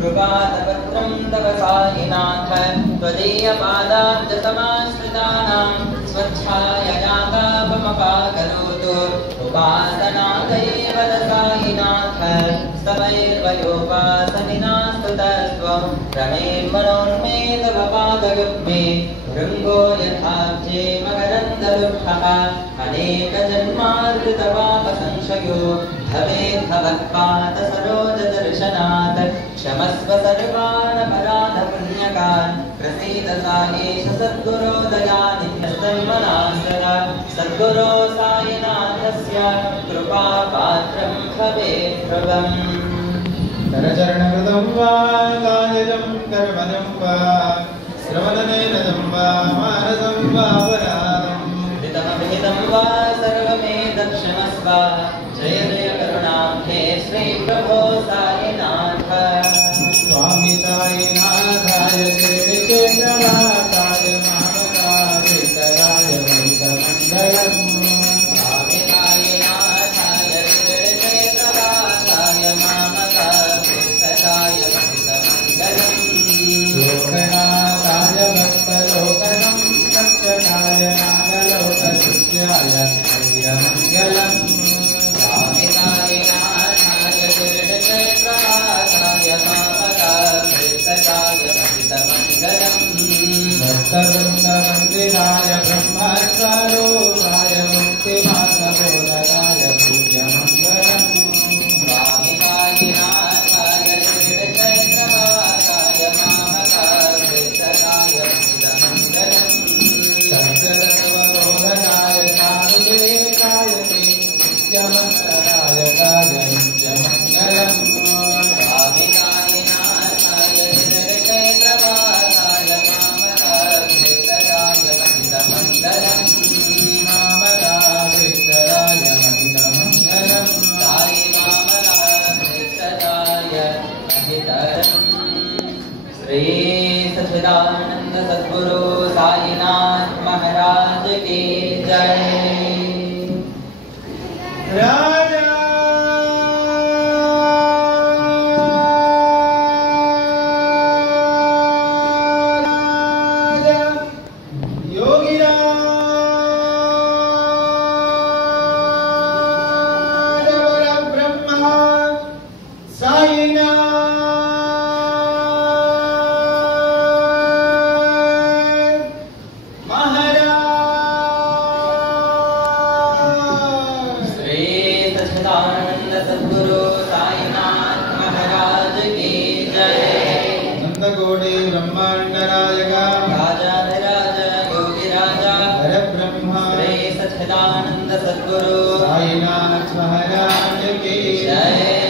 कृपातपत्रं तव सायिनाथ त्वदीयपादाब्जसमाश्रितानां स्वच्छाययातापमपाकरोतु उपासनादैव सायिनाथ स्तवैर्वयोपासनिनास्तुतस्त्वं रमेर्मनोन्मेतवपादयुग्मे भृङ्गो यथाब्जे मकरन्दलुब्धः अनेकजन्मार्कृतपापसंशयो भवेद्भवत्पादसरोजदर्शनात् क्षमस्व सर्वानपराधपुण्यकान् प्रसीद सायेश सद्गुरो दयानित्यस्तन्मनास्तदा सद्गुरो सायिनाथस्य कृपापात्रं भवेत् ध्रुवम् करचरणकृतं वा कायजं कर्मजं वा श्रवणनेनजं वा मानसं वा अपराधं हितमभिहितं वा सर्वमेतत्क्षमस्व जय जय करुणाब्धे श्रीप्रभो सायिनाथ स्वामी सायिनाथाय श्रीचेन्द्रवासाय मानसाय वैतमङ्गलम् स्वामी सायिनाथाय श्रीचेन्द्रवासाय मामकाय वैतमङ्गलम् लोकनाथाय भक्तलोकनं रक्षकाय नागलोकसुत्याय मङ्गलम् स्वामी सायिनाथाय श्रीचेन्द्रवासाय मामकाय वैतमङ्गलम् भक्तवृन्दवन्दिताय ब्रह्मस्वरूपाय मुक्तिमार्गबोधकाय पूज्यमङ्गलम् स्वामी सायिनाथाय श्रीचैत्रवासाय मामकाय वैतमङ्गलम् सत्यसर्वबोधकाय सानुदेकाय नित्यमङ्गलायकाय नित्यमङ्गलम् स्वामी सायिनाथाय श्रीचैत्रवासाय मामकाय वैतमङ्गलम् नामकाविष्टराय महितमङ्गलम् साई मामकाय महितम् श्री सच्चिदानंद सद्गुरु साईनाथ महाराज की जय। राजा योगिराज परब्रह्मा साईनाथ महाराज श्री सच्चिदानंद सद्गुरु साईनाथ महाराज की जय। नंदकोटि ब्रह्मांड नायका राजाधिराज योगिराजा परब्रह्मा श्री सच्चिदानंद सद्गुरु साईनाथ महाराज की जय।